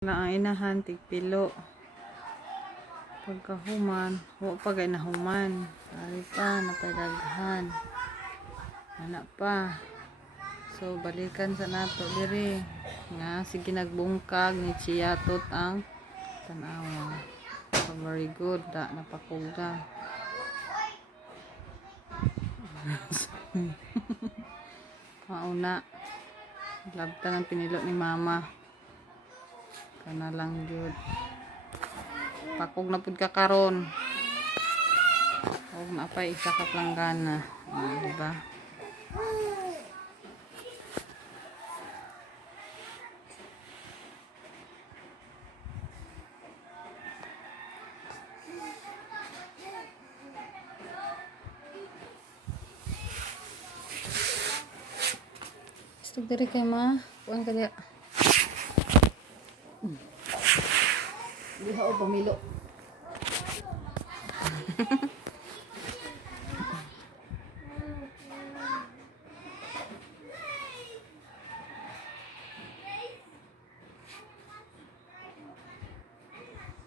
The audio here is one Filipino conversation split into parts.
Na ang inahan tigpilo pagkahuman wa pa gay nahuman ari pa napagaghan ana pa, so balikan sa nato diri nga sige nagbungkag ni chiyatot ang tanawa. So very good da napakugda. Mauna labtan ang pinilo ni mama kana lang jud pakog na pud ka karon og napay isa ka planggana, diba? Gusto diri kay ma kuan ka diya. Diha o pamilo.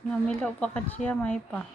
Namilo pa ka siya may pa.